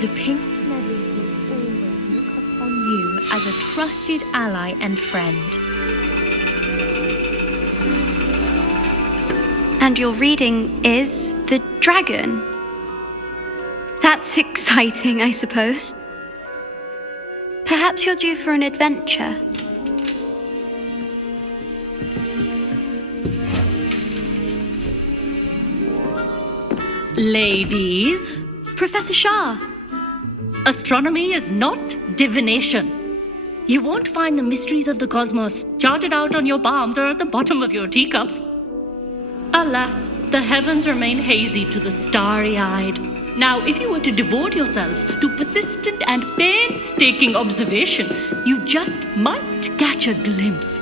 The pink feathers will always look upon you as a trusted ally and friend. And your reading is the dragon. That's exciting, I suppose. Perhaps you're due for an adventure. Ladies, Professor Shah. astronomy is not divination. You won't find the mysteries of the cosmos charted out on your palms or at the bottom of your teacups. Alas, the heavens remain hazy to the starry-eyed. Now, if you were to devote yourselves to persistent and painstaking observation, you just might catch a glimpse.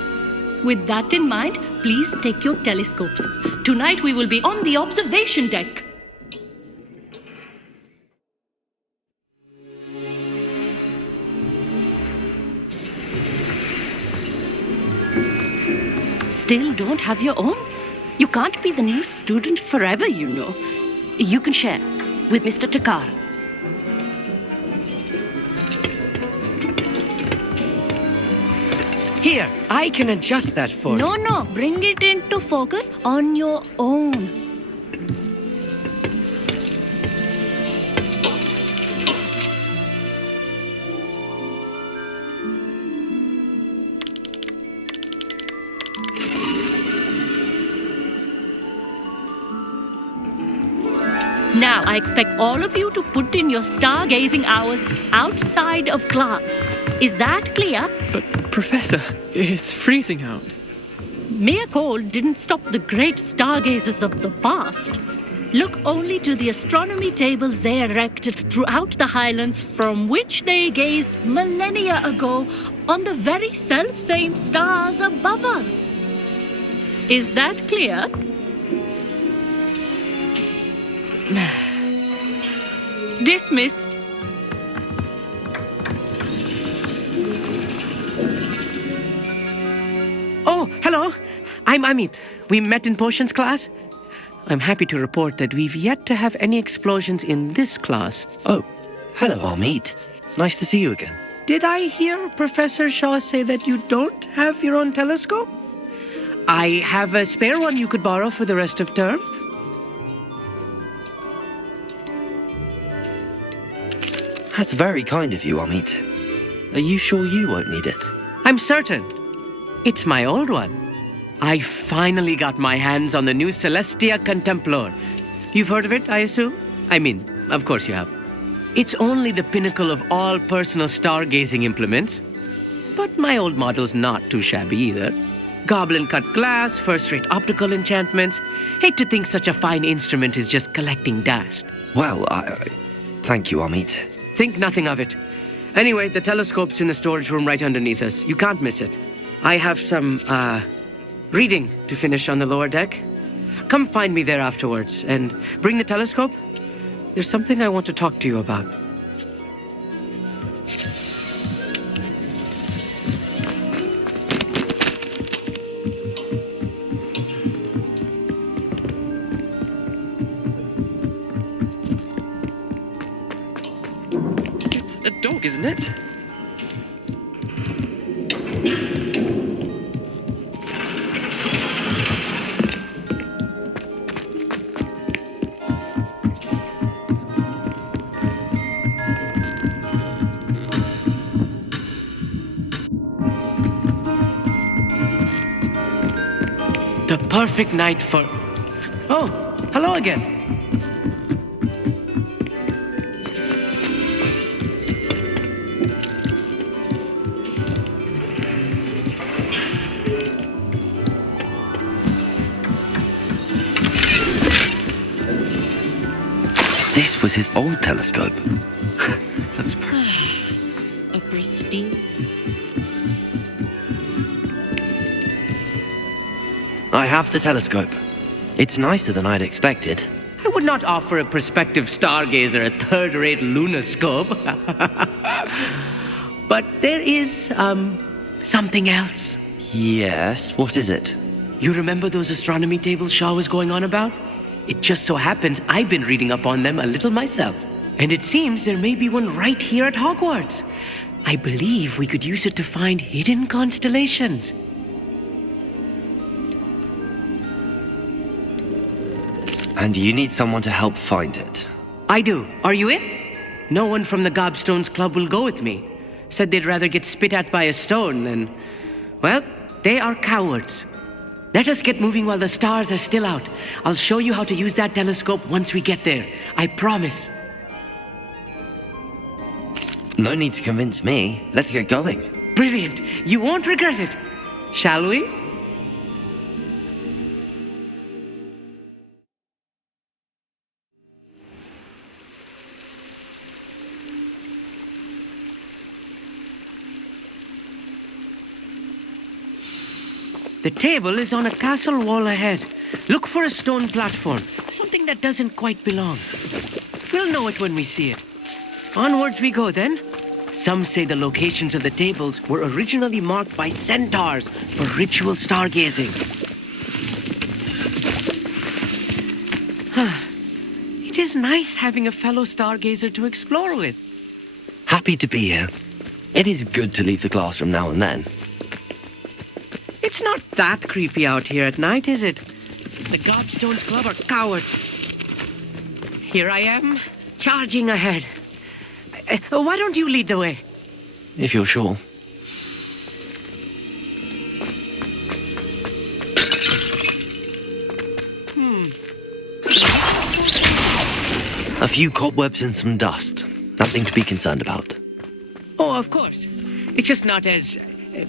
With that in mind, please take your telescopes. Tonight we will be on the observation deck. Still don't have your own? You can't be the new student forever, you know. You can share with Mr. Takar. Here, I can adjust that for you. No, bring it into focus on your own. Now, I expect all of you to put in your stargazing hours outside of class. Is that clear? But, Professor, it's freezing out. Mere cold didn't stop the great stargazers of the past. Look only to the astronomy tables they erected throughout the highlands from which they gazed millennia ago on the very self-same stars above us. Is that clear? Dismissed. Oh, hello. I'm Amit. We met in potions class. I'm happy to report that we've yet to have any explosions in this class. Oh, hello, Amit. Nice to see you again. Did I hear Professor Shaw say that you don't have your own telescope? I have a spare one you could borrow for the rest of term. That's very kind of you, Amit. Are you sure you won't need it? I'm certain. It's my old one. I finally got my hands on the new Celestia Contemplor. You've heard of it, I assume? I mean, of course you have. It's only the pinnacle of all personal stargazing implements. But my old model's not too shabby either. Goblin-cut glass, first-rate optical enchantments. Hate to think such a fine instrument is just collecting dust. Well, thank you, Amit. Think nothing of it. Anyway, the telescope's in the storage room right underneath us. You can't miss it. I have some, reading to finish on the lower deck. Come find me there afterwards, and bring the telescope. There's something I want to talk to you about. It's a dog, isn't it? The perfect night for... Oh, hello again. This was his old telescope. Looks perfect. A pristine. I have the telescope. It's nicer than I'd expected. I would not offer a prospective stargazer a third-rate lunoscope. But there is, something else. Yes, what is it? You remember those astronomy tables Shaw was going on about? It just so happens I've been reading up on them a little myself. And it seems there may be one right here at Hogwarts. I believe we could use it to find hidden constellations. And you need someone to help find it. I do. Are you in? No one from the Gobstones Club will go with me. Said they'd rather get spit at by a stone than... Well, they are cowards. Let us get moving while the stars are still out. I'll show you how to use that telescope once we get there. I promise. No need to convince me. Let's get going. Brilliant. You won't regret it. Shall we? The table is on a castle wall ahead. Look for a stone platform, something that doesn't quite belong. We'll know it when we see it. Onwards we go then. Some say the locations of the tables were originally marked by centaurs for ritual stargazing. It is nice having a fellow stargazer to explore with. Happy to be here. It is good to leave the classroom now and then. It's not that creepy out here at night, is it? The Gobstones Club are cowards. Here I am, charging ahead. Why don't you lead the way? If you're sure. A few cobwebs and some dust. Nothing to be concerned about. Oh, of course. It's just not as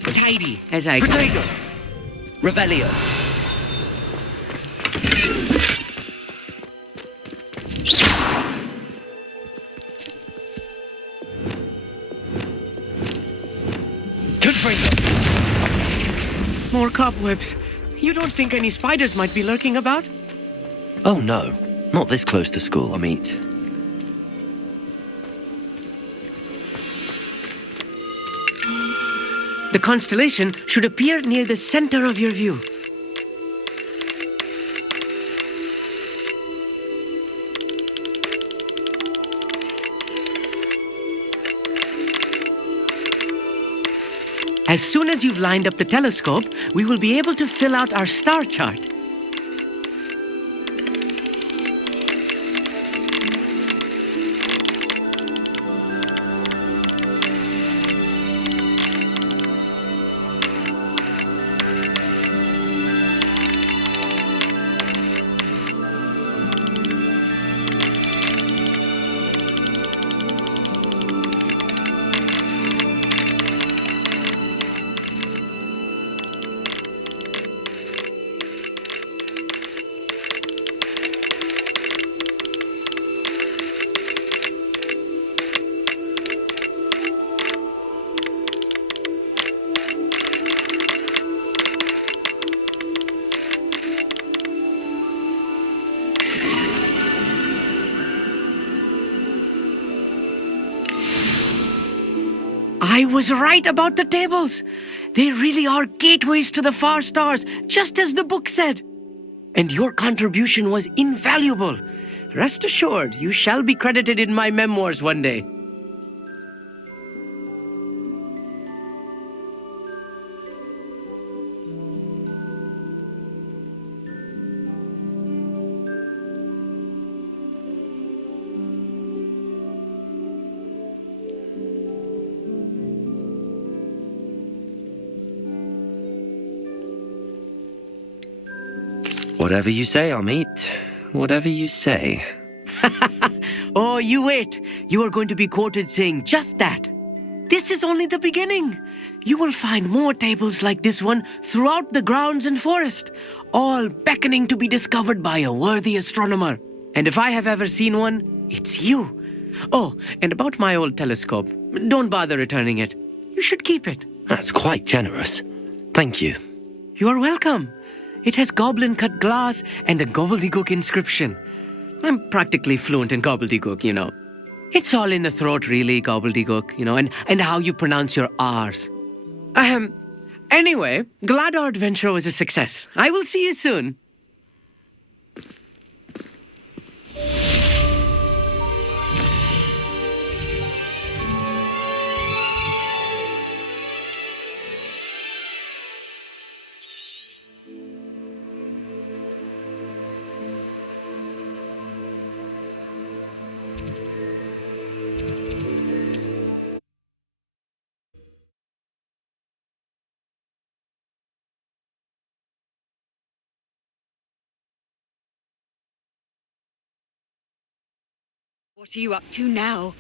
tidy as I expected. Revelio. More cobwebs. You don't think any spiders might be lurking about? Oh no, not this close to school, Amit. The constellation should appear near the center of your view. As soon as you've lined up the telescope, we will be able to fill out our star chart. I was right about the tables. They really are gateways to the far stars, just as the book said. And your contribution was invaluable. Rest assured, you shall be credited in my memoirs one day. Whatever you say, Amit. Whatever you say. Oh, you wait. You are going to be quoted saying just that. This is only the beginning. You will find more tables like this one throughout the grounds and forest, all beckoning to be discovered by a worthy astronomer. And if I have ever seen one, it's you. Oh, and about my old telescope, don't bother returning it. You should keep it. That's quite generous. Thank you. You are welcome. It has goblin-cut glass and a gobbledygook inscription. I'm practically fluent in gobbledygook, you know. It's all in the throat, really, gobbledygook, you know, and how you pronounce your R's. Anyway, glad our adventure was a success. I will see you soon. What are you up to now?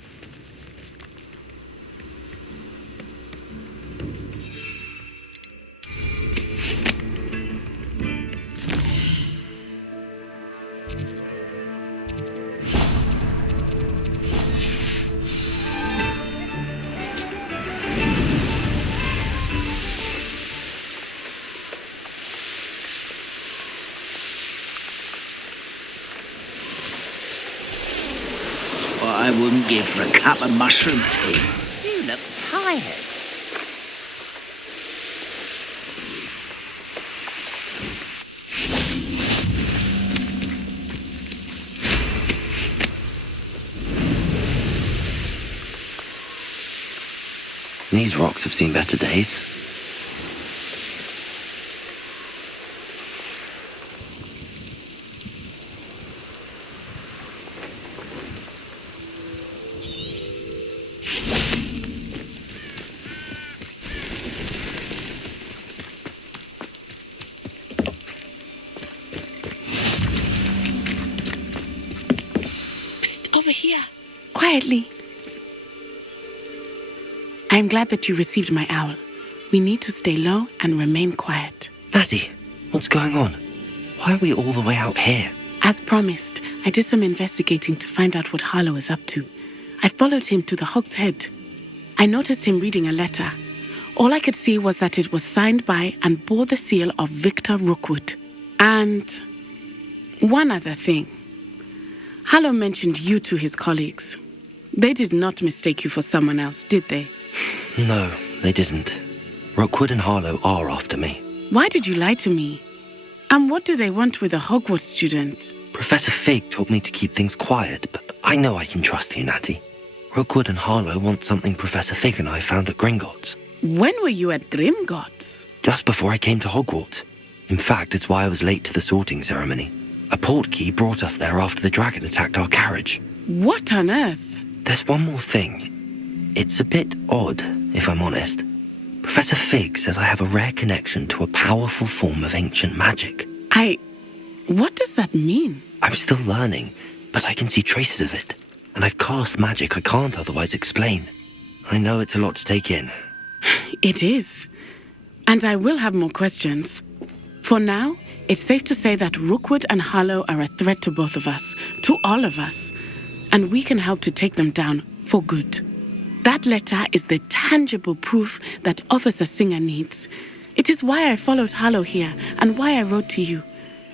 I wouldn't give for a cup of mushroom tea. You look tired. These rocks have seen better days. Over here, quietly. I'm glad that you received my owl. We need to stay low and remain quiet. Natty, what's going on? Why are we all the way out here? As promised, I did some investigating to find out what Harlow is up to. I followed him to the Hog's Head. I noticed him reading a letter. All I could see was that it was signed by and bore the seal of Victor Rookwood. And one other thing. Harlow mentioned you to his colleagues. They did not mistake you for someone else, did they? No, they didn't. Rookwood and Harlow are after me. Why did you lie to me? And what do they want with a Hogwarts student? Professor Fig told me to keep things quiet, but I know I can trust you, Natty. Rookwood and Harlow want something Professor Fig and I found at Gringotts. When were you at Gringotts? Just before I came to Hogwarts. In fact, it's why I was late to the sorting ceremony. A portkey brought us there after the dragon attacked our carriage. What on earth? There's one more thing. It's a bit odd, if I'm honest. Professor Fig says I have a rare connection to a powerful form of ancient magic. What does that mean? I'm still learning, but I can see traces of it. And I've cast magic I can't otherwise explain. I know it's a lot to take in. It is. And I will have more questions. For now, it's safe to say that Rookwood and Harlow are a threat to both of us, to all of us. And we can help to take them down for good. That letter is the tangible proof that Officer Singer needs. It is why I followed Harlow here and why I wrote to you.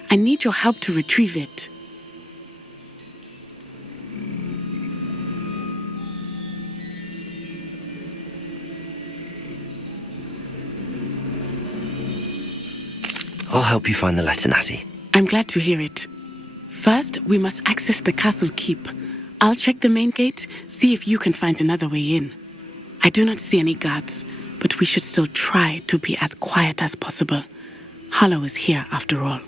I need your help to retrieve it. I'll help you find the letter, Natty. I'm glad to hear it. First, we must access the castle keep. I'll check the main gate, see if you can find another way in. I do not see any guards, but we should still try to be as quiet as possible. Harlow is here after all.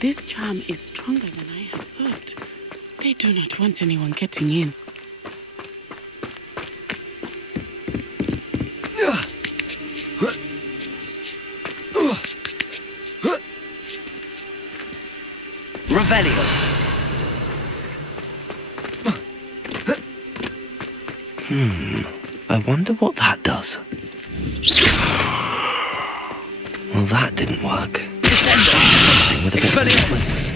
This charm is stronger than I had thought. They do not want anyone getting in. Revelio. I wonder what that does. Well, that didn't work. Something with a bit of emphasis.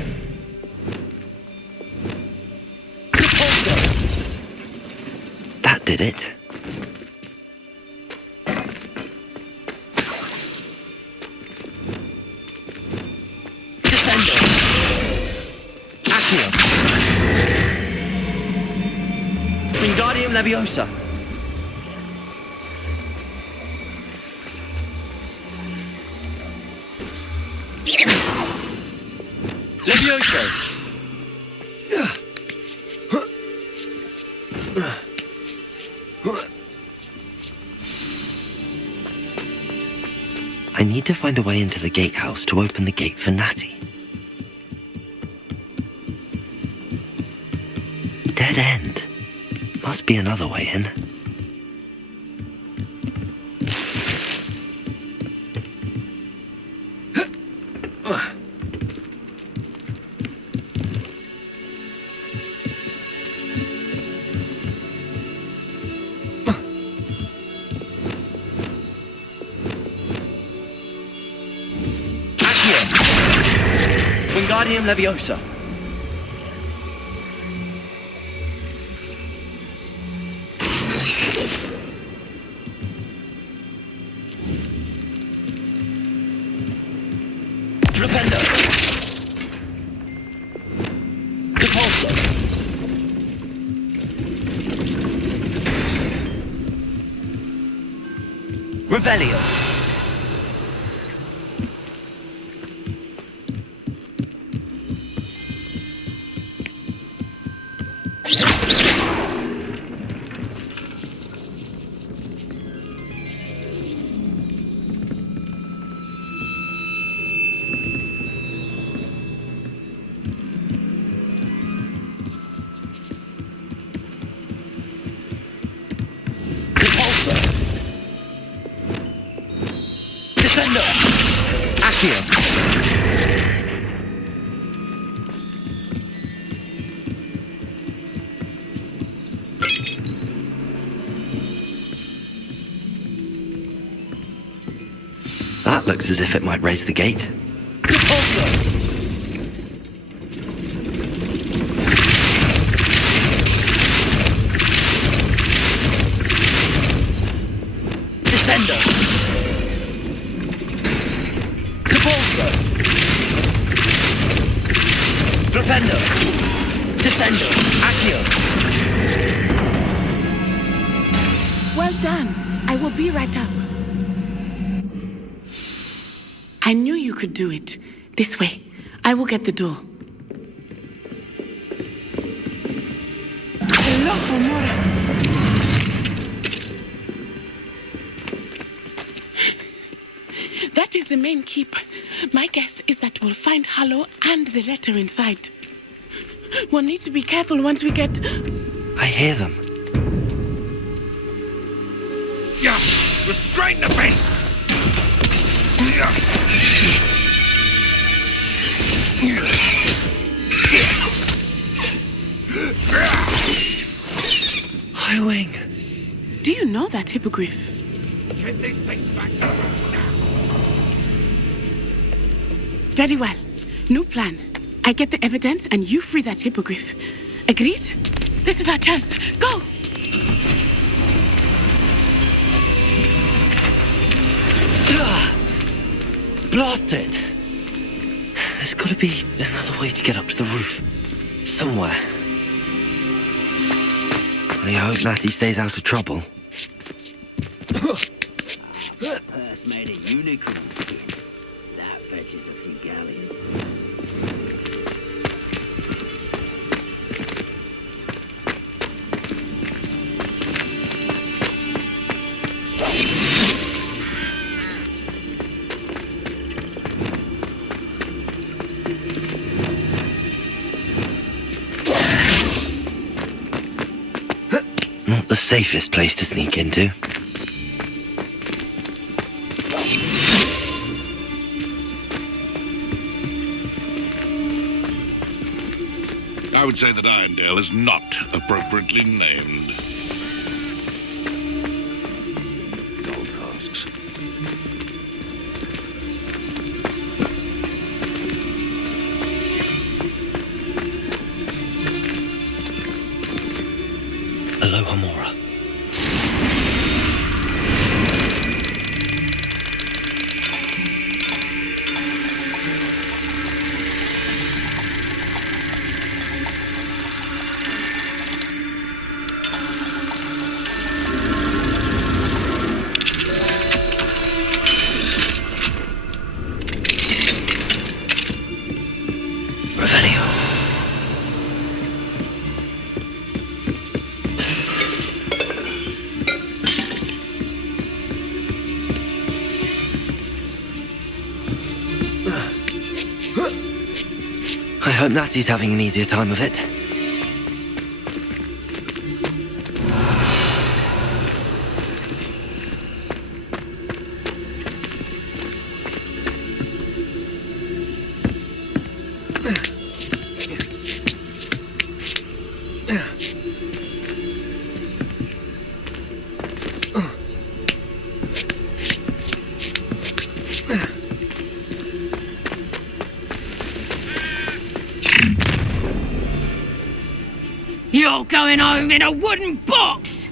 That did it. Wingardium Leviosa. Levioso. I need to find a way into the gatehouse to open the gate for Natty. Dead end. must be another way in. Wingardium Leviosa. Flipendo. Repulsor. Revelio. Descendo! Accio! That looks as if it might raise the gate. Repulsor! Descendo! Repulsor! Flipendo! Descendo! Accio! Well done. I will be right up. I knew you could do it. This way. I will get the door. Hello, Homura. That is the main keep. My guess is that we'll find Hallow and the letter inside. We'll need to be careful once we get... I hear them. Yeah! Restrain the beast! Highwing. Do you know that hippogriff? Get these things back to the house now! Very well. New plan. I get the evidence and you free that hippogriff. Agreed? This is our chance. Go! Blasted! There's gotta be another way to get up to the roof. Somewhere. I hope Natty stays out of trouble. Purse made a unicorn skin. That fetches a few galleons. Not the safest place to sneak into. I would say that Irondale is not appropriately named. Dull tasks. Aloha Mora. Revelio. I hope Natty's having an easier time of it. You're going home in a wooden box!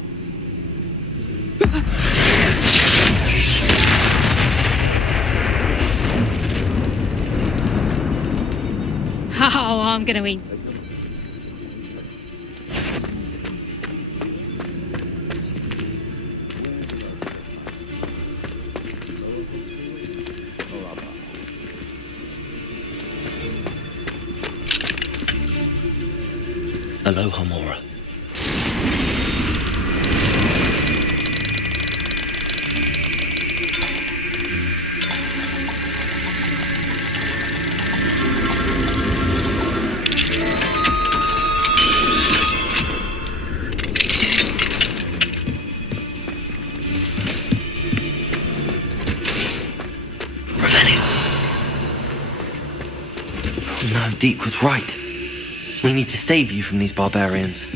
Oh, I'm gonna eat. Aloha, Mora. No, Deke was right. We need to save you from these barbarians.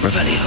Revelio.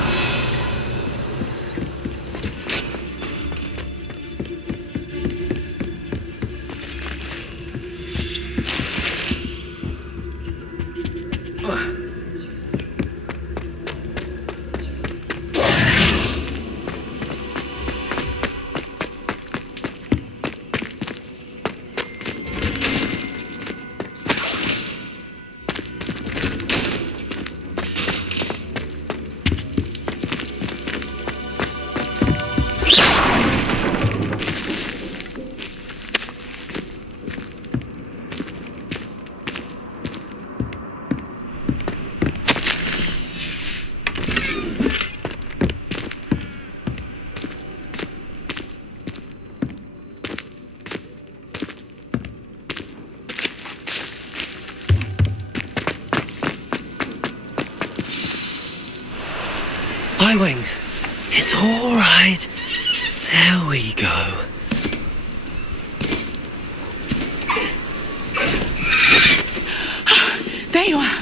Wing, it's all right. There we go. There you are.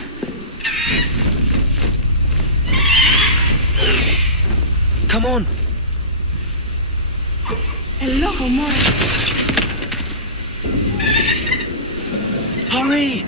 Come on. Aloha, Mora. Hurry.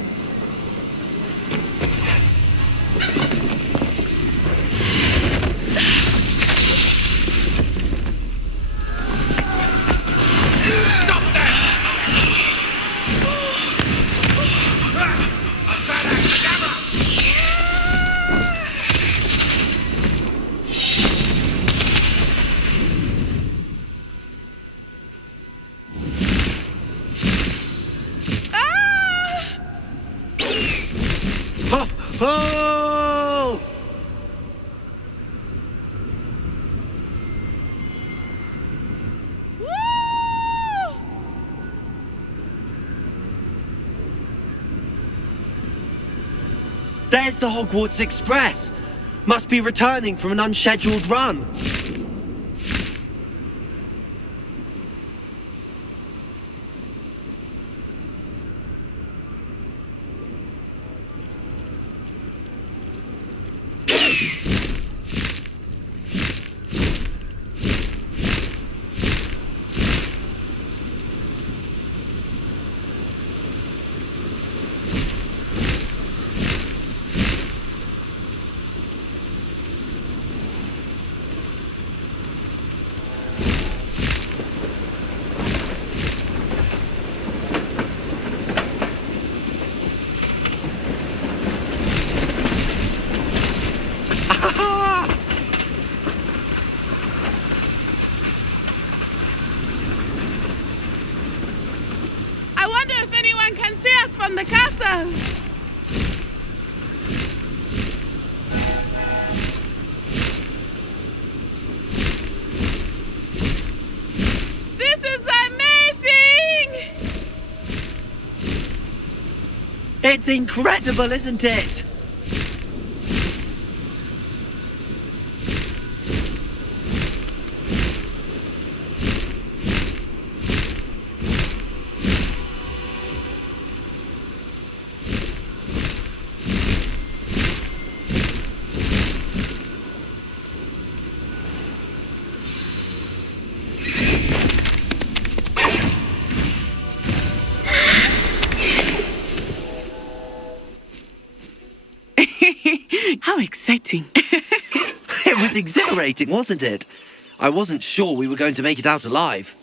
Oh! There's the Hogwarts Express. Must be returning from an unscheduled run. I wonder if anyone can see us from the castle. This is amazing! It's incredible, isn't it? How exciting. It was exhilarating, wasn't it? I wasn't sure we were going to make it out alive.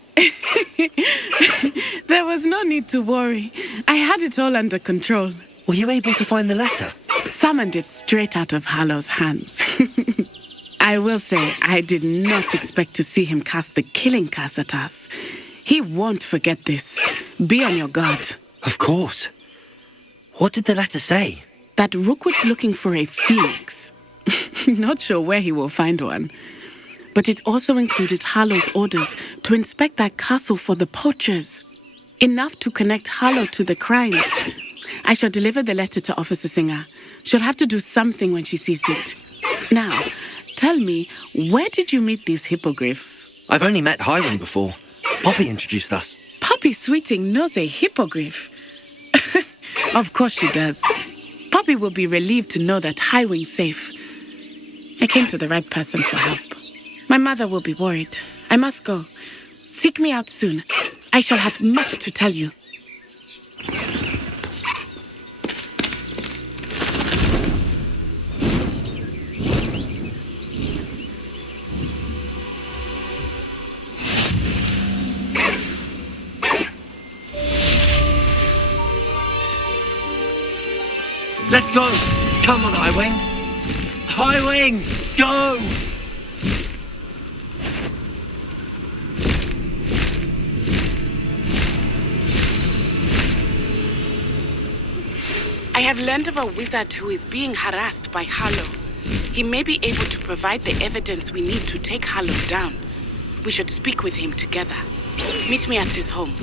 There was no need to worry. I had it all under control. Were you able to find the letter? Summoned it straight out of Hallow's hands. I will say, I did not expect to see him cast the killing curse at us. He won't forget this. Be on your guard. Of course. What did the letter say? That Rookwood's looking for a phoenix. Not sure where he will find one. But it also included Hallow's orders to inspect that castle for the poachers. Enough to connect Hallow to the crimes. I shall deliver the letter to Officer Singer. She'll have to do something when she sees it. Now, tell me, where did you meet these hippogriffs? I've only met Highwing before. Poppy introduced us. Poppy Sweeting knows a hippogriff. Of course she does. Poppy will be relieved to know that Highwing's safe. I came to the right person for help. My mother will be worried. I must go. Seek me out soon. I shall have much to tell you. Let's go! Come on, Highwing! Highwing! Go! I have learned of a wizard who is being harassed by Hallow. He may be able to provide the evidence we need to take Hallow down. We should speak with him together. Meet me at his home.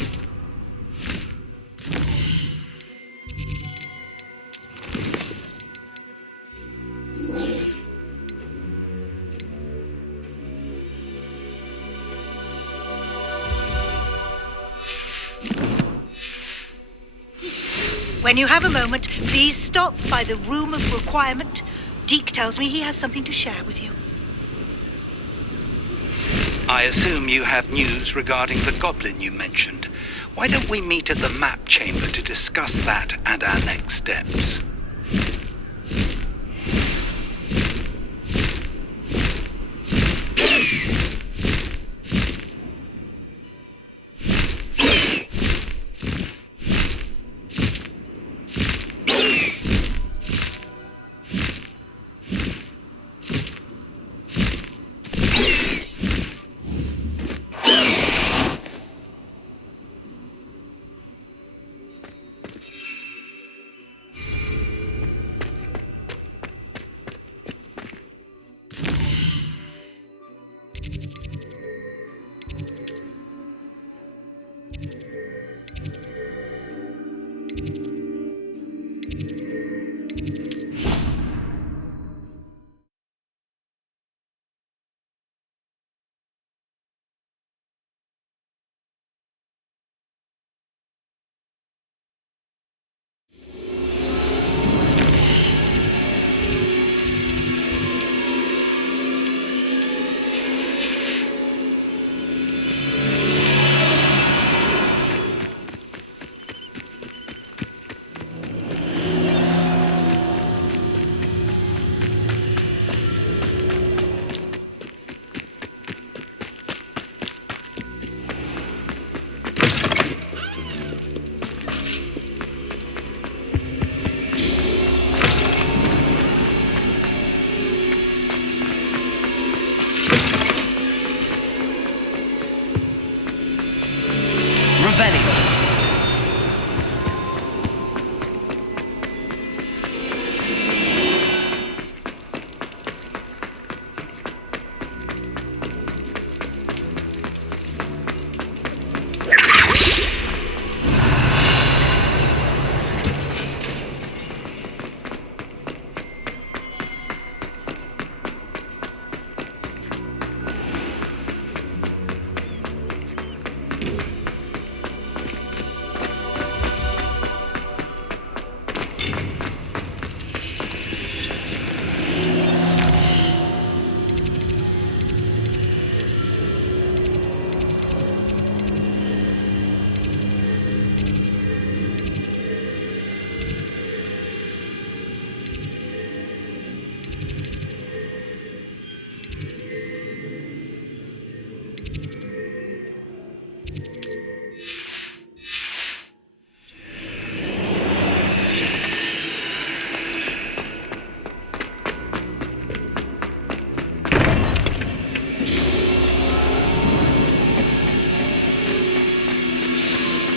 When you have a moment, please stop by the Room of Requirement. Deke tells me he has something to share with you. I assume you have news regarding the goblin you mentioned. Why don't we meet at the map chamber to discuss that and our next steps?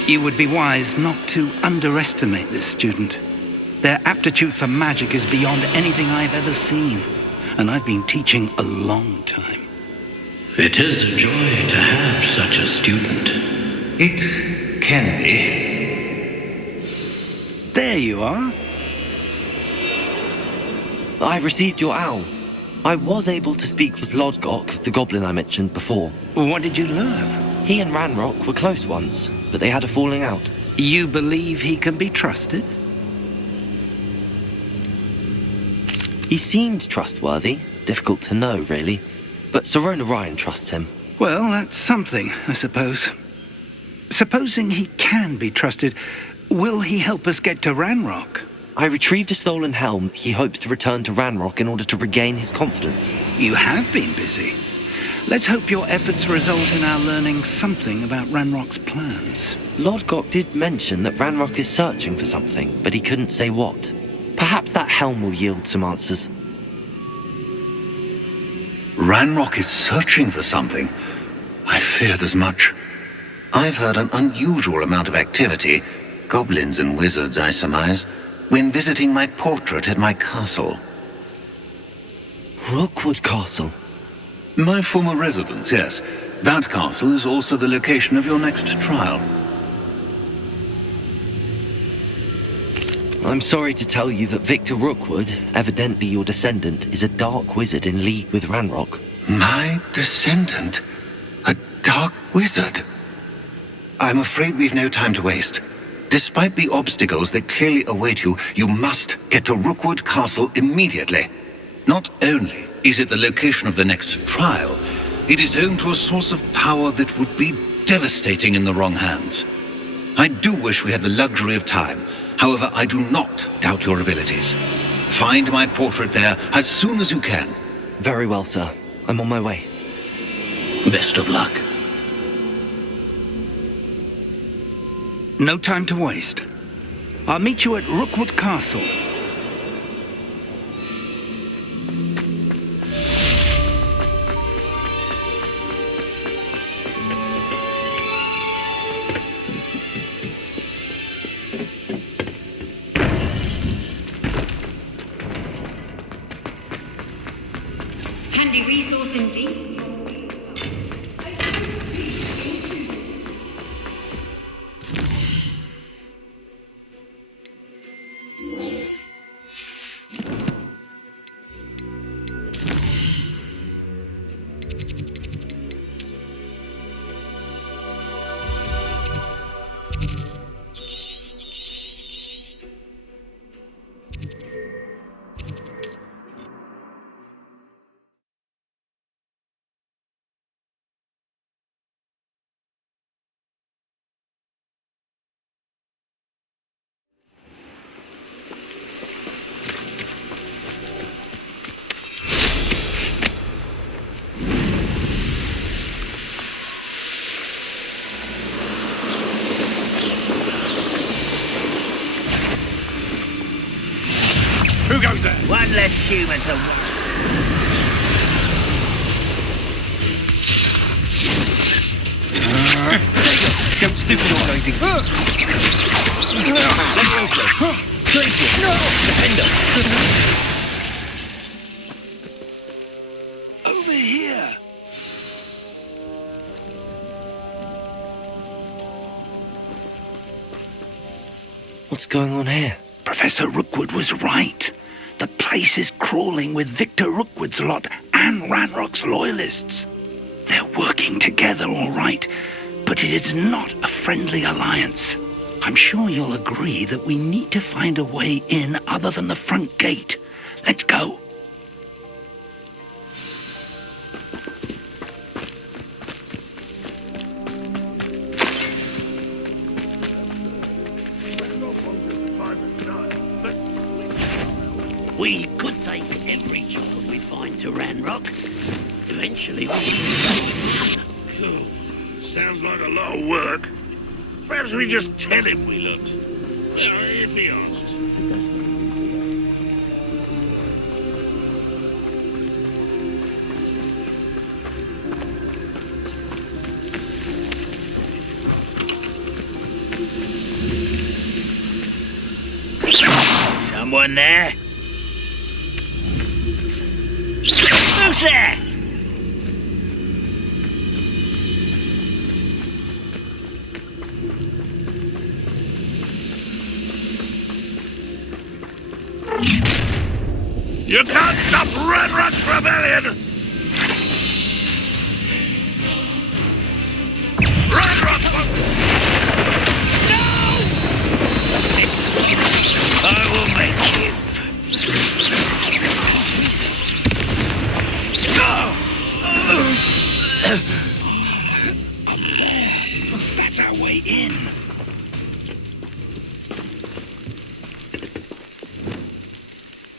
You would be wise not to underestimate this student. Their aptitude for magic is beyond anything I've ever seen, and I've been teaching a long time. It is a joy to have such a student. It can be. There you are. I received your owl. I was able to speak with Lodgok, the goblin I mentioned before. What did you learn? He and Ranrock were close once, but they had a falling out. You believe he can be trusted? He seemed trustworthy. Difficult to know, really. But Sirona Ryan trusts him. Well, that's something, I suppose. Supposing he can be trusted, will he help us get to Ranrock? I retrieved a stolen helm he hopes to return to Ranrock in order to regain his confidence. You have been busy. Let's hope your efforts result in our learning something about Ranrock's plans. Lodgok did mention that Ranrock is searching for something, but he couldn't say what. Perhaps that helm will yield some answers. Ranrock is searching for something. I feared as much. I've heard an unusual amount of activity, goblins and wizards, I surmise, when visiting my portrait at my castle. Rookwood Castle? My former residence, yes. That castle is also the location of your next trial. I'm sorry to tell you that Victor Rookwood, evidently your descendant, is a dark wizard in league with Ranrock. My descendant? A dark wizard? I'm afraid we've no time to waste. Despite the obstacles that clearly await you, you must get to Rookwood Castle immediately. Not only is it the location of the next trial, it is home to a source of power that would be devastating in the wrong hands. I do wish we had the luxury of time. However, I do not doubt your abilities. Find my portrait there as soon as you can. Very well, sir. I'm on my way. Best of luck. No time to waste. I'll meet you at Rookwood Castle. Handy resource indeed. Who goes there? One less human to watch. Don't stoop to anointing. Levioso. Glacier. Defender. Over here! What's going on here? Professor Rookwood was right. The place is crawling with Victor Rookwood's lot and Ranrock's loyalists. They're working together, all right, but it is not a friendly alliance. I'm sure you'll agree that we need to find a way in other than the front gate. Let's go. We could take every child we find to Ranrock. Eventually, we can Sounds like a lot of work. Perhaps we just tell him we looked. Yeah, if he asks. Someone there? Who's there? You can't stop Ranrock's rebellion! Ranrock wants... No! I will make him. Up there. That's our way in.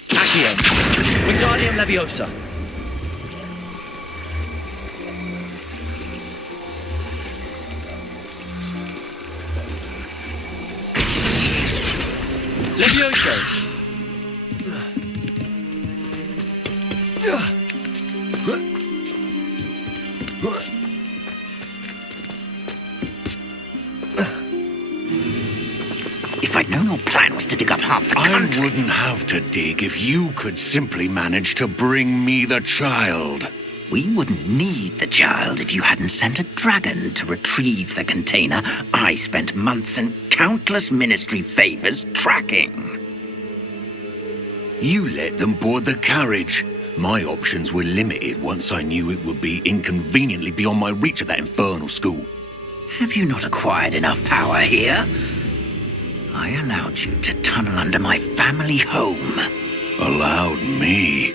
Accio. Wingardium Leviosa. Leviosa. If I'd known your plan was to dig up half the country... I wouldn't have to dig if you could simply manage to bring me the child. We wouldn't need the child if you hadn't sent a dragon to retrieve the container I spent months and countless ministry favors tracking. You let them board the carriage. My options were limited once I knew it would be inconveniently beyond my reach at that infernal school. Have you not acquired enough power here? I allowed you to tunnel under my family home. Allowed me?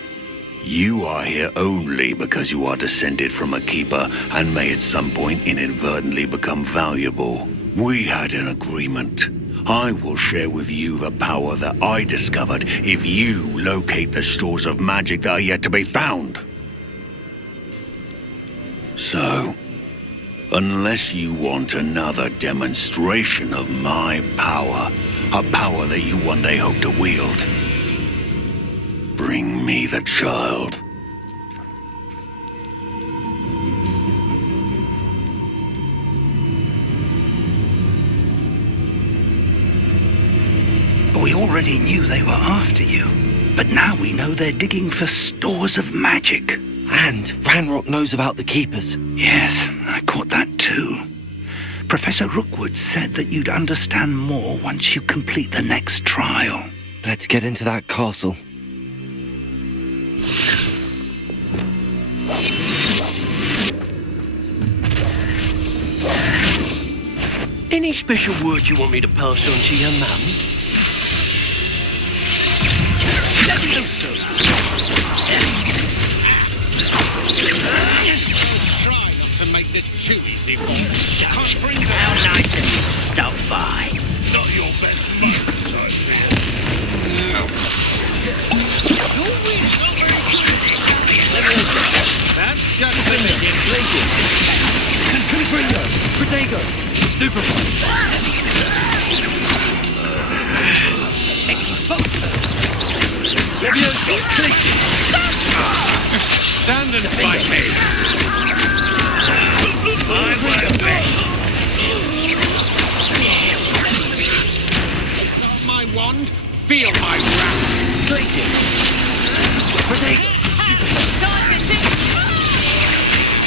You are here only because you are descended from a keeper and may at some point inadvertently become valuable. We had an agreement. I will share with you the power that I discovered if you locate the stores of magic that are yet to be found. So, unless you want another demonstration of my power, a power that you one day hope to wield, bring me the child. We already knew they were after you, but now we know they're digging for stores of magic. And Ranrock knows about the Keepers. Yes, I caught that too. Professor Rookwood said that you'd understand more once you complete the next trial. Let's get into that castle. Any special words you want me to pass on to your mum? Try not to make this too easy for us. Shut it. How nice of you to stop by. Not your best moment, I fear. That's just the missing places. Confringo! Protego! Stupefy! Leviosa! Places! Stand and fight me. I work best. Got my wand, feel my wrath. Places! Protego!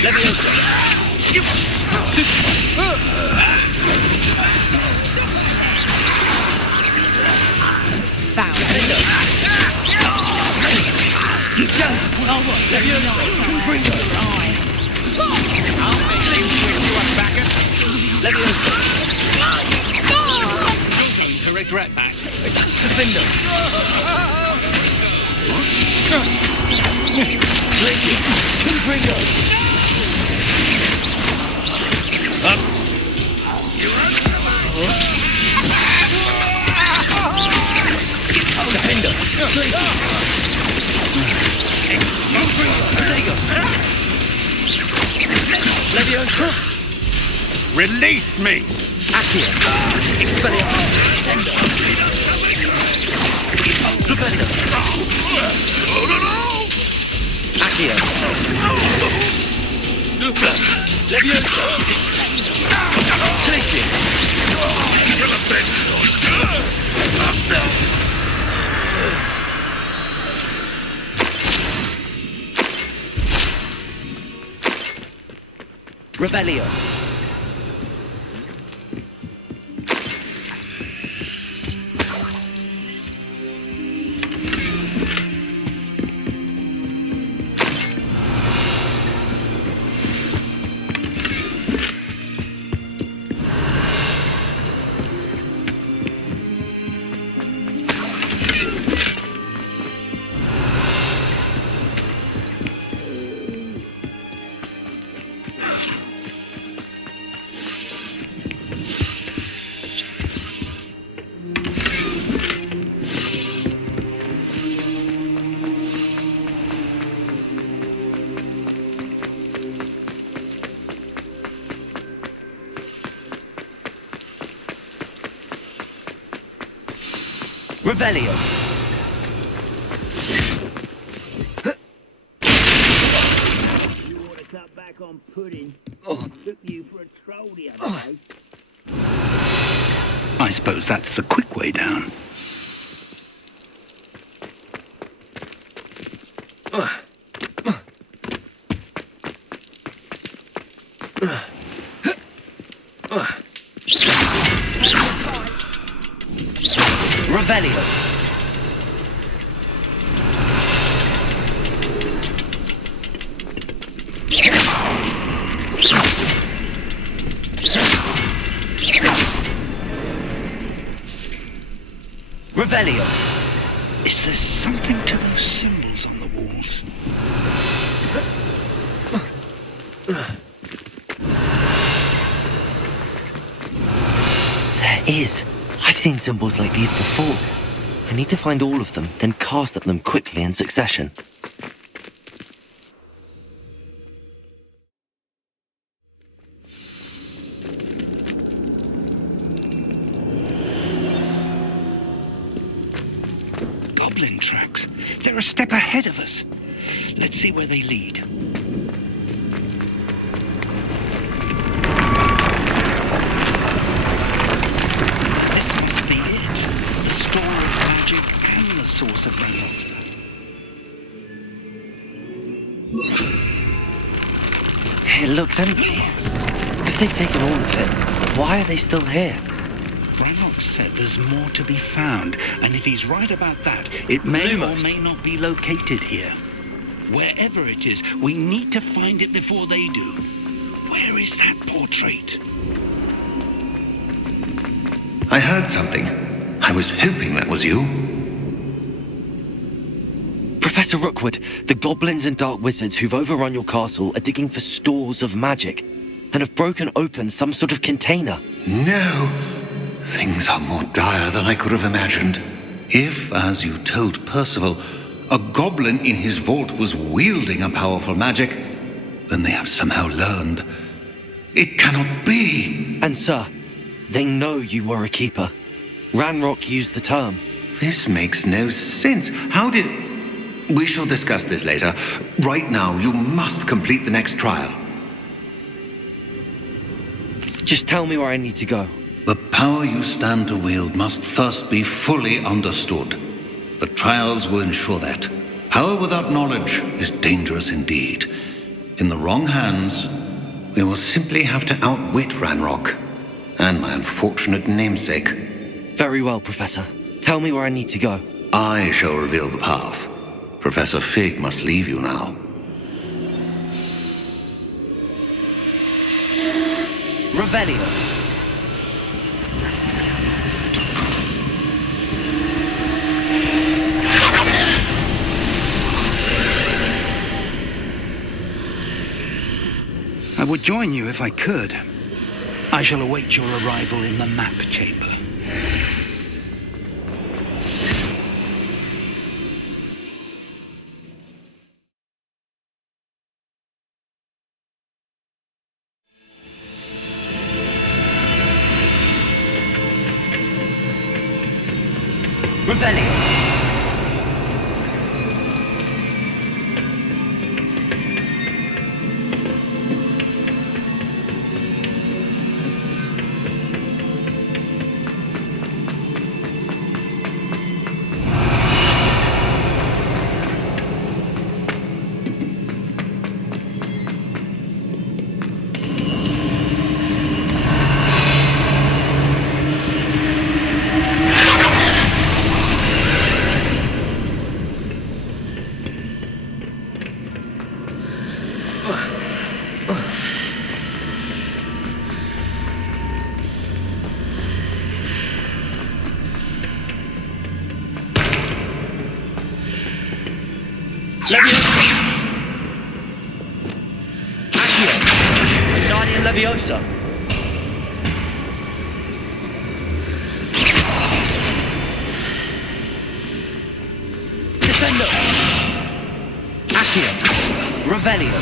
Leviosa! Stupefy! You don't know what's going on. Confringo! I'll make you wish you were back at... Leviosa! You're going to regret that. Defender! Places! Confringo! Up! Defender! Places! Leviosa! Release me! Accio! Expelliarmus! Sender! Defender! Accio! Leviosa! Places! Revelio. Revelio. You ought to cut back on pudding. Took you for a troll the other day. I suppose that's the quick way down. Revelio. Revelio. Is there something to those symbols on the walls? There is. I've seen symbols like these before. I need to find all of them, then cast at them quickly in succession. Goblin tracks. They're a step ahead of us. Let's see where they lead. This must be it. The store of magic and the source of Ranrock's power. It looks empty. If they've taken all of it, why are they still here? Ranrock said there's more to be found, and if he's right about that, it may or may not be located here. Wherever it is, we need to find it before they do. Where is that portrait? I heard something. I was hoping that was you. Professor Rookwood, the goblins and dark wizards who've overrun your castle are digging for stores of magic and have broken open some sort of container. No! Things are more dire than I could have imagined. If, as you told Percival, a goblin in his vault was wielding a powerful magic, then they have somehow learned. It cannot be! And sir, they know you were a keeper. Ranrock used the term. This makes no sense. How did... We shall discuss this later. Right now, you must complete the next trial. Just tell me where I need to go. The power you stand to wield must first be fully understood. The trials will ensure that. Power without knowledge is dangerous indeed. In the wrong hands, we will simply have to outwit Ranrock and my unfortunate namesake. Very well, Professor. Tell me where I need to go. I shall reveal the path. Professor Fig must leave you now. Revelio. I would join you if I could. I shall await your arrival in the map chamber. Revelio. Leviosa! Accio! Wingardium Leviosa! Descendo! Accio! Revelio!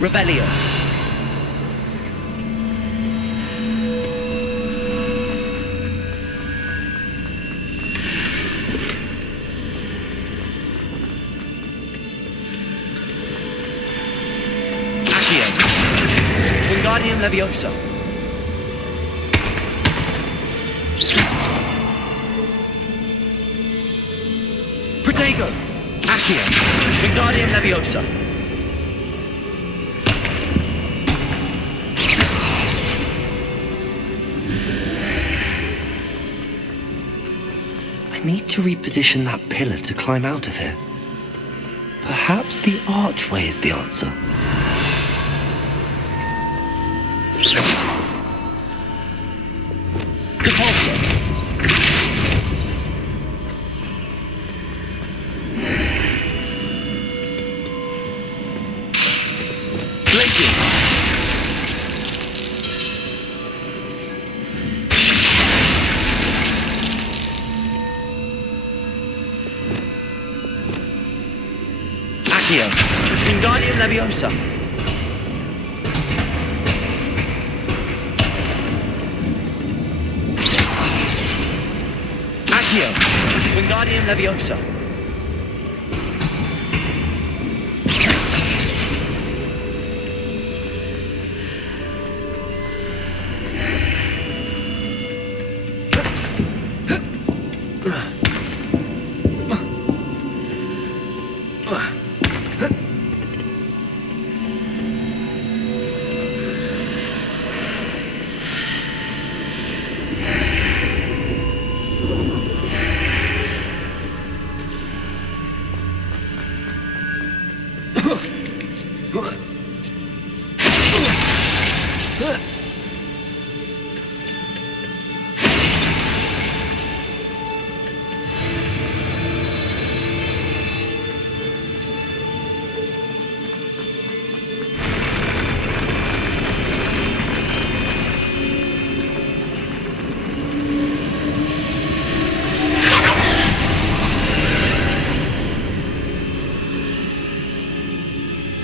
Revelio. Accio. Wingardium Leviosa. Protego. Accio. Wingardium Leviosa. I need to reposition that pillar to climb out of here. Perhaps the archway is the answer. Depulso. Glacius. Accio. Wingardium Leviosa. Accio. Wingardium Leviosa.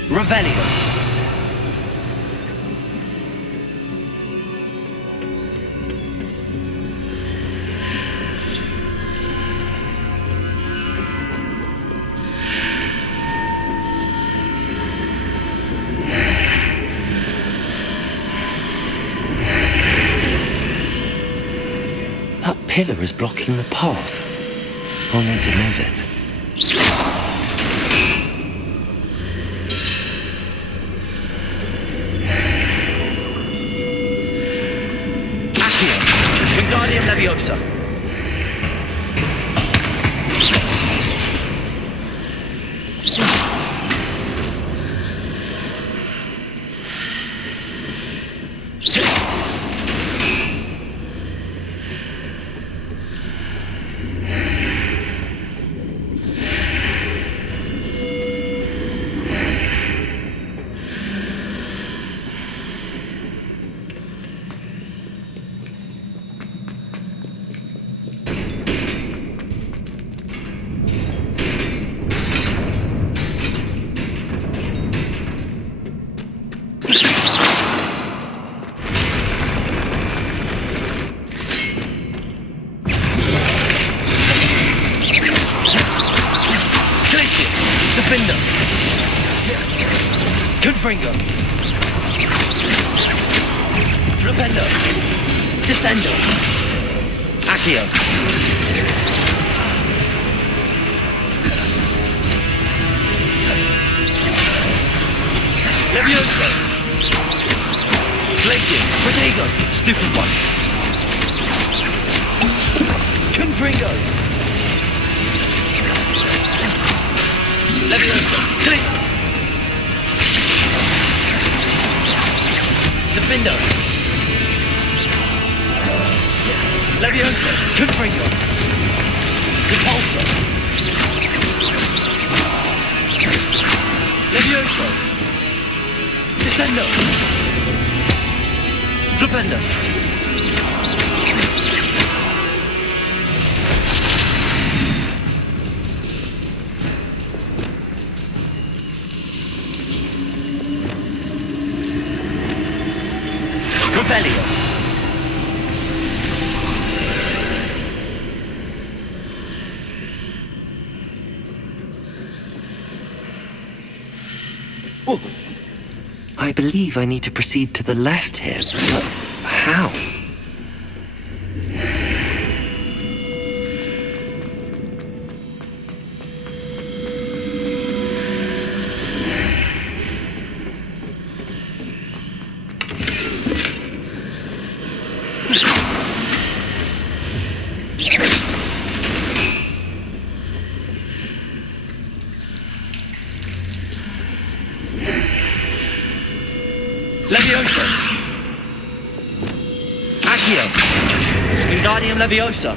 Revelio. That pillar is blocking the path. I'll need to move it. Wingardium Leviosa. Defender. Confringo. Flipendo. Descendo. Accio. Leviosa. Glacius. Protego. Stupid one. Confringo. Leviosa! Click! Defender! Leviosa! Confringo! Repulsor! Leviosa! Descendo! Flipendo! Revelio! Oh. I believe I need to proceed to the left here, but how? Leviosa! Accio! Wingardium Leviosa!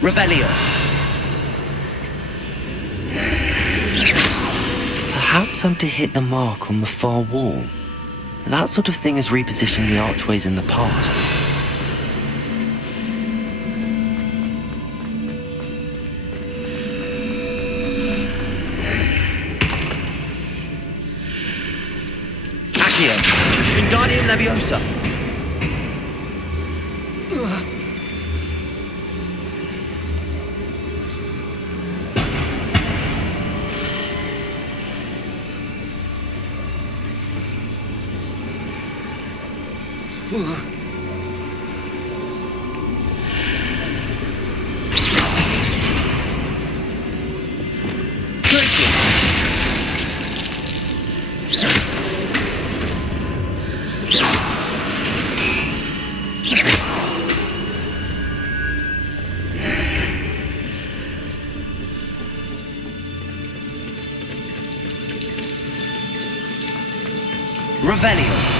Revelio! Perhaps I'm to hit the mark on the far wall. That sort of thing has repositioned the archways in the past. Accio! Wingardium Leviosa! Revelio!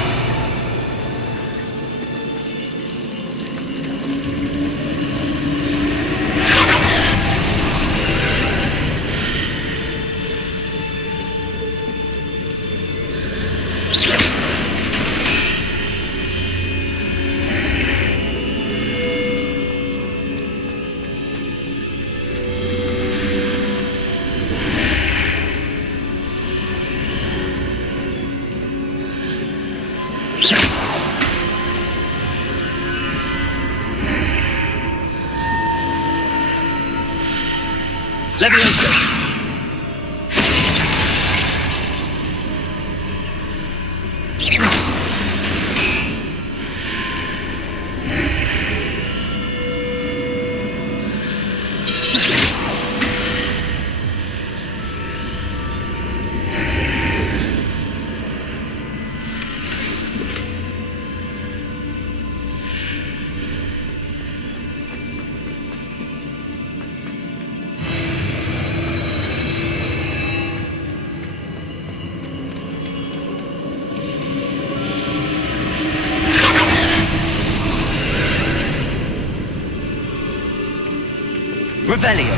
Leviosa! Revelio!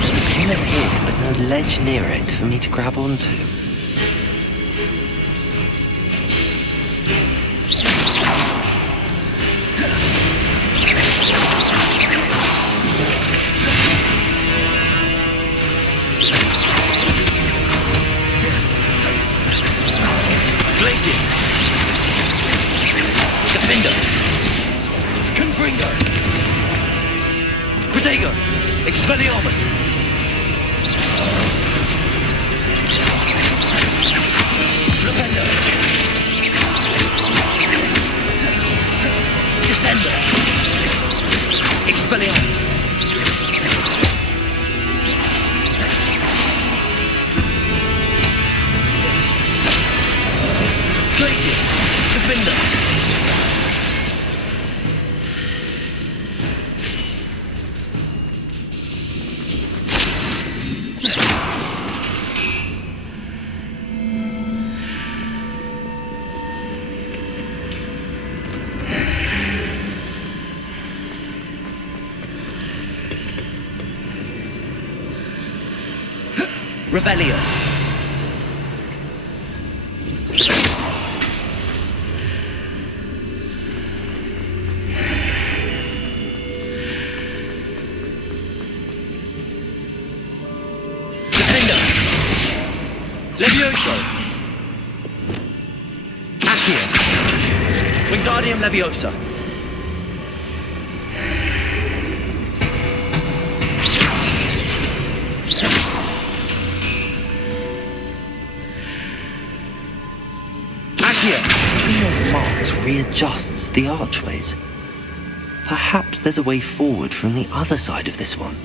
There's a pillar here, but no ledge near it for me to grab onto. Glacius! Defender! Confringo! Protego! Expelliarmus! Revelio. Defender. Levioso. Accio. Wingardium Leviosa. Seeing those marks readjusts the archways. Perhaps there's a way forward from the other side of this one.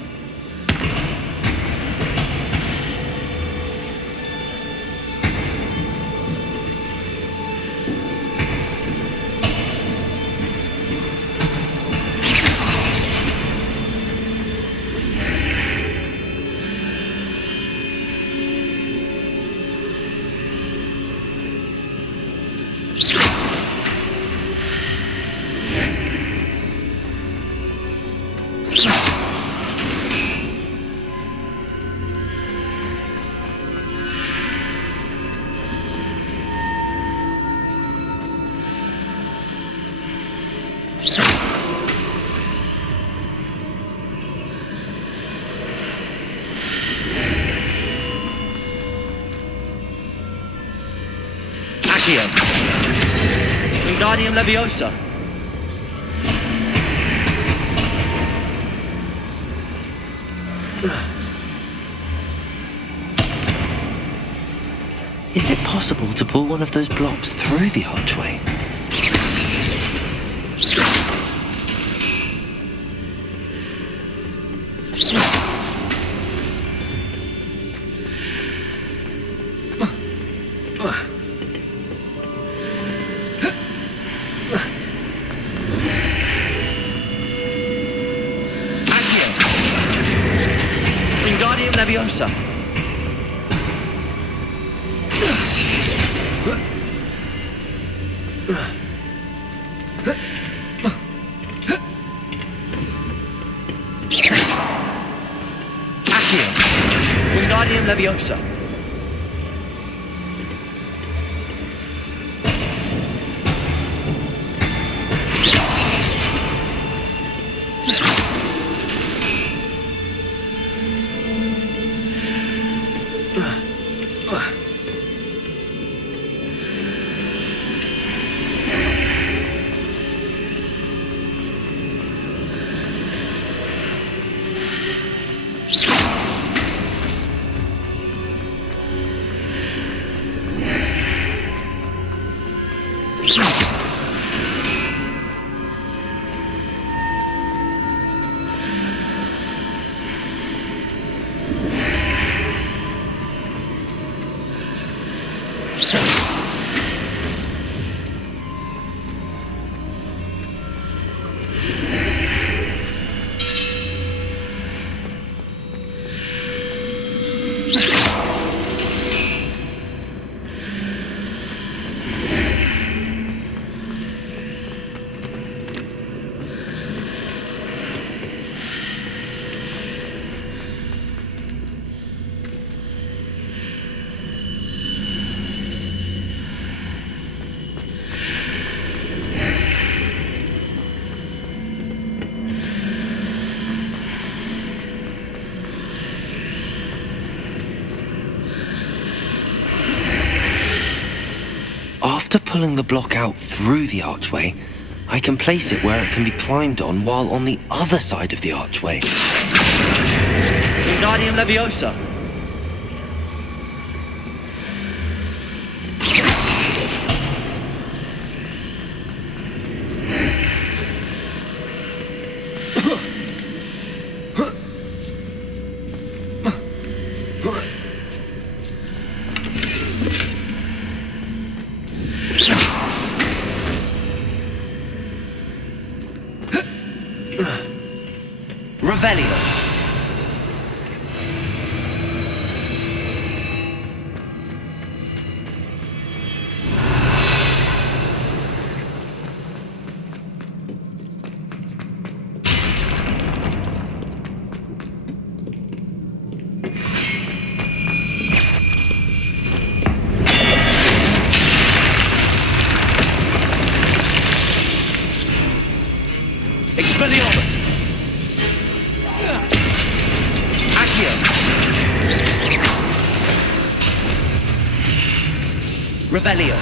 Accio. Wingardium Leviosa. Is it possible to pull one of those blocks through the archway? Wingardium Leviosa. Accio. Wingardium Leviosa. After pulling the block out through the archway, I can place it where it can be climbed on while on the other side of the archway. Wingardium Leviosa. Revelio. Revelio.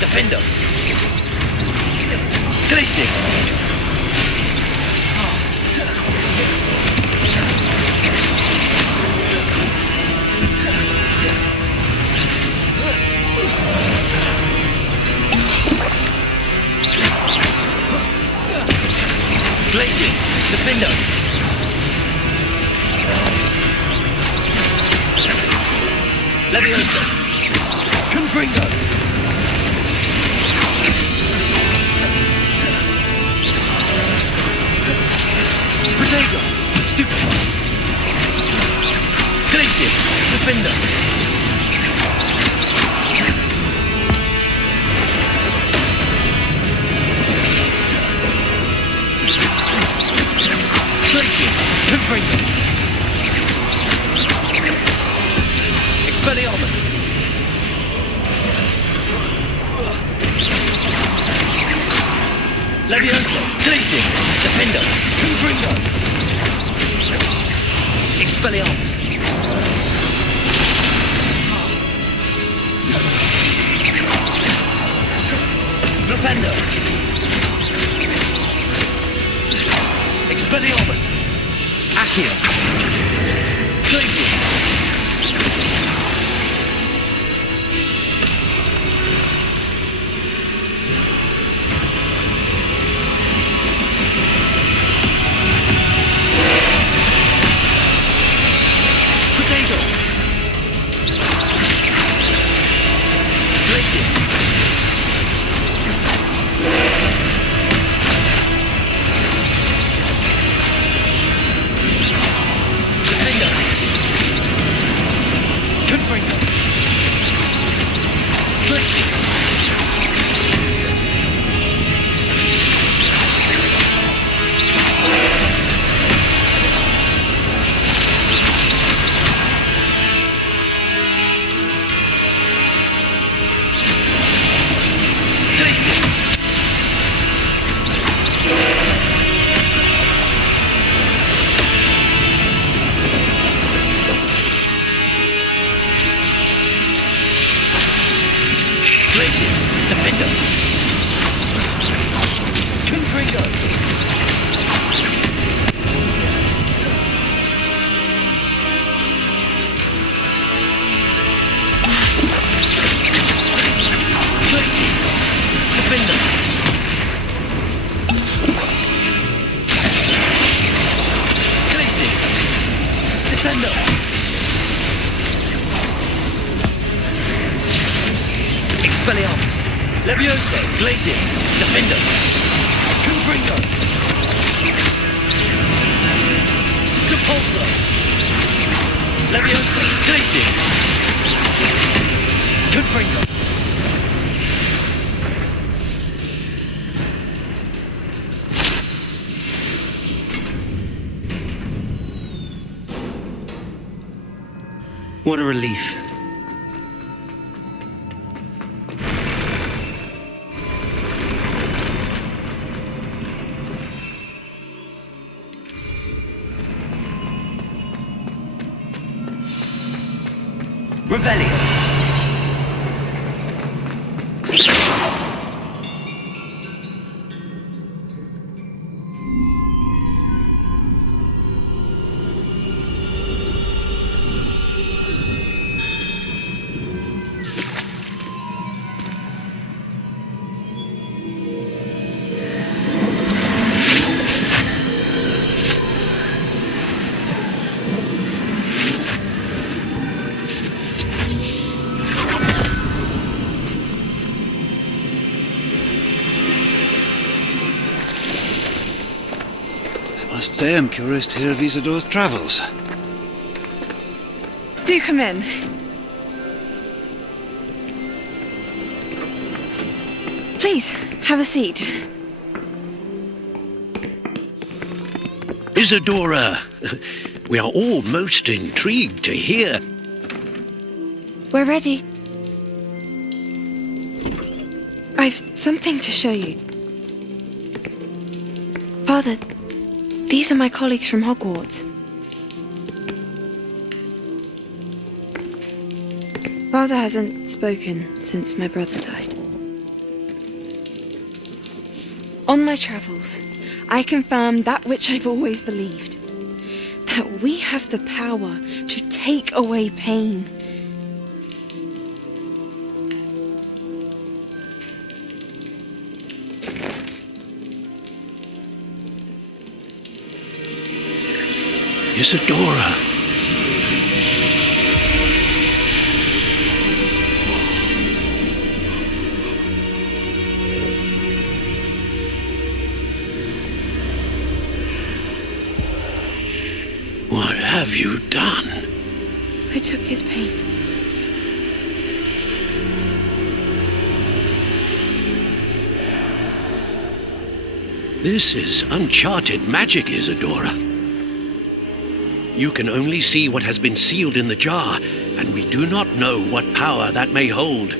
Defender. Gracias. Glaciers. Defender. Leviosa. Confringo. Protego. Stupefy. Glaciers. Defender. Glaciers. Confringo. Expelliarmus. Leviosa. Glaciers. Defender. Confringo. Expelliarmus. Flipendo. Expelliarmus. Accio. Glaciers. Potato. Glaciers. Defender. Confringo. Glaciers. Glaciers. Defender. Confringo. Glaciers. Defender. Glaciers. Descendo. Expelliarmus. Leviosa. Glaciers. Defender. Confringo. Depulso. Leviosa. Glaciers. Confringo. What a relief. Revelio. Must say I'm curious to hear of Isidore's travels. Do come in. Please, have a seat. Isadora, we are all most intrigued to hear. We're ready. I've something to show you. Father, these are my colleagues from Hogwarts. Father hasn't spoken since my brother died. On my travels, I confirmed that which I've always believed. That we have the power to take away pain. Isadora. What have you done? I took his pain. This is uncharted magic, Isadora. You can only see what has been sealed in the jar, and we do not know what power that may hold.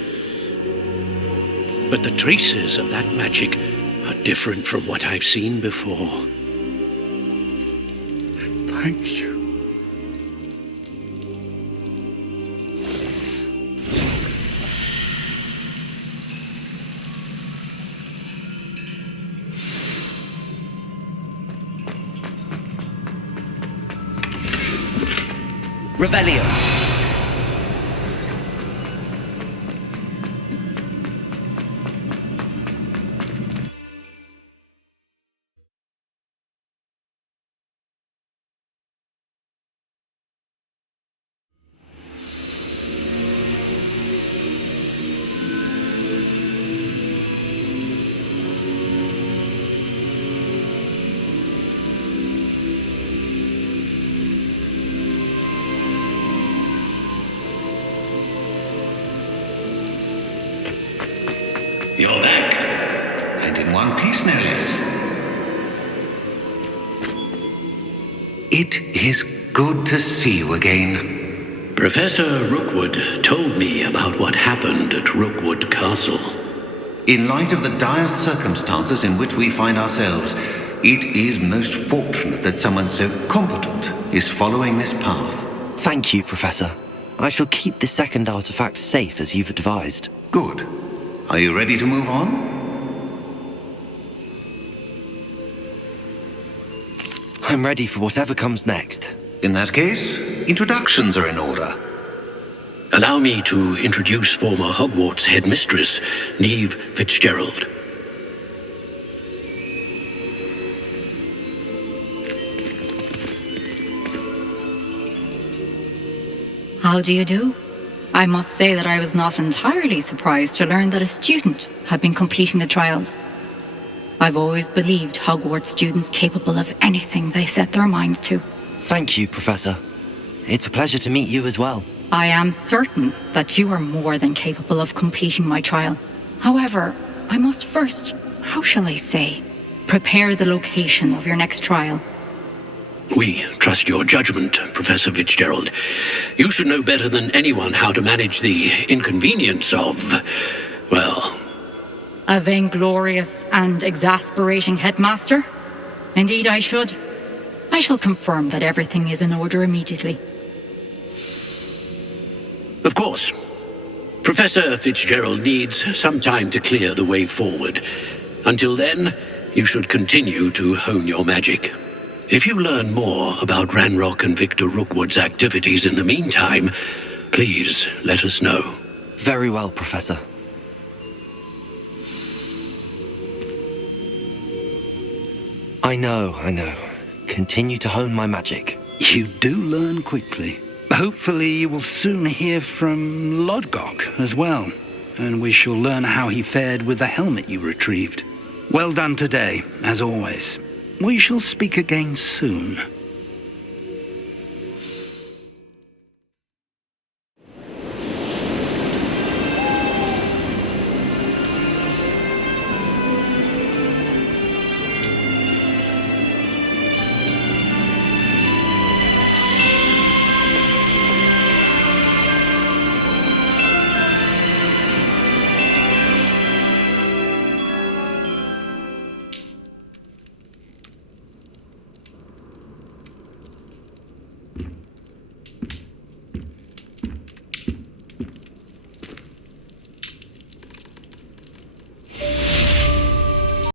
But the traces of that magic are different from what I've seen before. Thank you. Revelio. You're back. And in one piece, no less. It is good to see you again. Professor Rookwood told me about what happened at Rookwood Castle. In light of the dire circumstances in which we find ourselves, it is most fortunate that someone so competent is following this path. Thank you, Professor. I shall keep the second artifact safe as you've advised. Good. Are you ready to move on? I'm ready for whatever comes next. In that case, introductions are in order. Allow me to introduce former Hogwarts headmistress, Neve Fitzgerald. How do you do? I must say that I was not entirely surprised to learn that a student had been completing the trials. I've always believed Hogwarts students capable of anything they set their minds to. Thank you, Professor. It's a pleasure to meet you as well. I am certain that you are more than capable of completing my trial. However, I must first, how shall I say, prepare the location of your next trial. We trust your judgment, Professor Fitzgerald. You should know better than anyone how to manage the inconvenience of, well... A vainglorious and exasperating headmaster? Indeed I should. I shall confirm that everything is in order immediately. Of course. Professor Fitzgerald needs some time to clear the way forward. Until then, you should continue to hone your magic. If you learn more about Ranrock and Victor Rookwood's activities in the meantime, please let us know. Very well, Professor. I know. Continue to hone my magic. You do learn quickly. Hopefully you will soon hear from Lodgok as well, and we shall learn how he fared with the helmet you retrieved. Well done today, as always. We shall speak again soon.